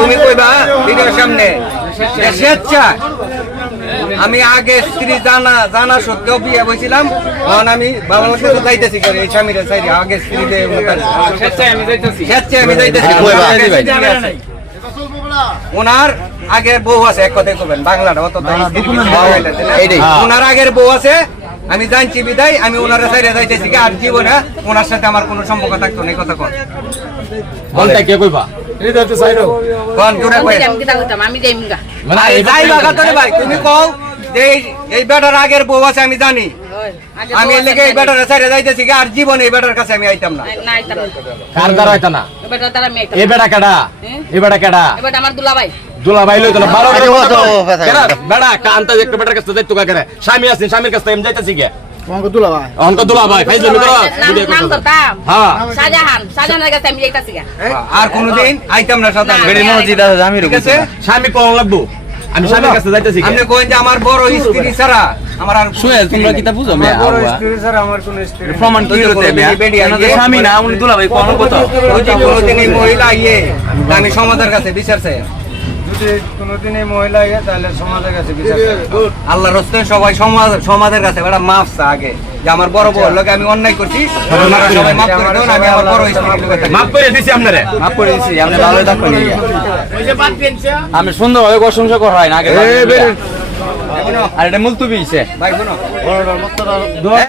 তুমি কইবা ভিডিওর সামনে স্বেচ্ছা আমি আগে স্ত্রী জানা সত্ত্বেও বিয়ে বইছিলাম, তখন আমি বাংলাদেশে তো যাইতেছি করে এই স্বামীর সাইডে আগে স্ত্রীতে স্বেচ্ছায় আমি যাইতেছি। ওনার আগের বউ আছে, এক কথাই করবেন বাংলাটা অত ওনার আগের বউ আছে, আমি জানছি বিদায় আমি ওনার সাইডে যাইতেছি আর জীবনে ওনার সাথে আমার কোনো সম্পর্ক থাকতো না। কথা কন বলতে কে কইবা তুমি কও যে এই বেটার আগের বউ আছে আমি জানি, আমি এর লেগে এই বেটার সাইডে যাইতেছি আর জীবনে এই বেটার কাছে আমি আইতাম না। কার দ্বারা আইতা না এ বেটা কেডা? এ বেটা কেডা? আমার দুলাভাই দুলাভাই লইতো না বারো কেডা বেটা কান্তা একটা বেটার কাছে যাইতো কা করে স্বামী আছে স্বামীর কাছে আমি যাইতাছি কে অঙ্ক দুলাভাই ফাইজলামি করো নাম করতাম শাহজাহানের কাছে আমি যাইতাছি কে আর কোনদিন আইতাম না। সাদা বেড়ি মসজিদ আছে আমি রুকেছে স্বামী কোন লাগবো আমি স্বামীর কাছে যাইতাছি আপনি কইন যে আমার বড় স্ত্রী ছাড়া আমার আর শুয়ে তোমরা কি তা বুঝো মে বড় স্ত্রী ছাড়া আমার কোন স্ত্রী প্রমাণ কি হতে মে স্বামী না উনি দুলাভাই কোন কথা ওই যে কোনদিন এই মহিলা আইয়ে আমি সমাজের কাছে বিচার চাই, যদি কোনদিন এই মহিলা আইয়ে তাহলে সমাজের কাছে বিচার চাই। আল্লাহর রাস্তায় সবাই সমাজের কাছে একটা মাফ চা আগে যে আমার বড় বড় লোকে আমি অন্যায় করছি, সবাই মাফ করে দেন। আমি আমার বড় স্ত্রী মাফ করে দিছি আপনারে, মাফ করে দিছি আপনি ভালো থাকুন। আমি সুন্দরভাবে প্রশংসা করা হয় না আগে আর এটা মুলতুবি হইছে ভাই শোনো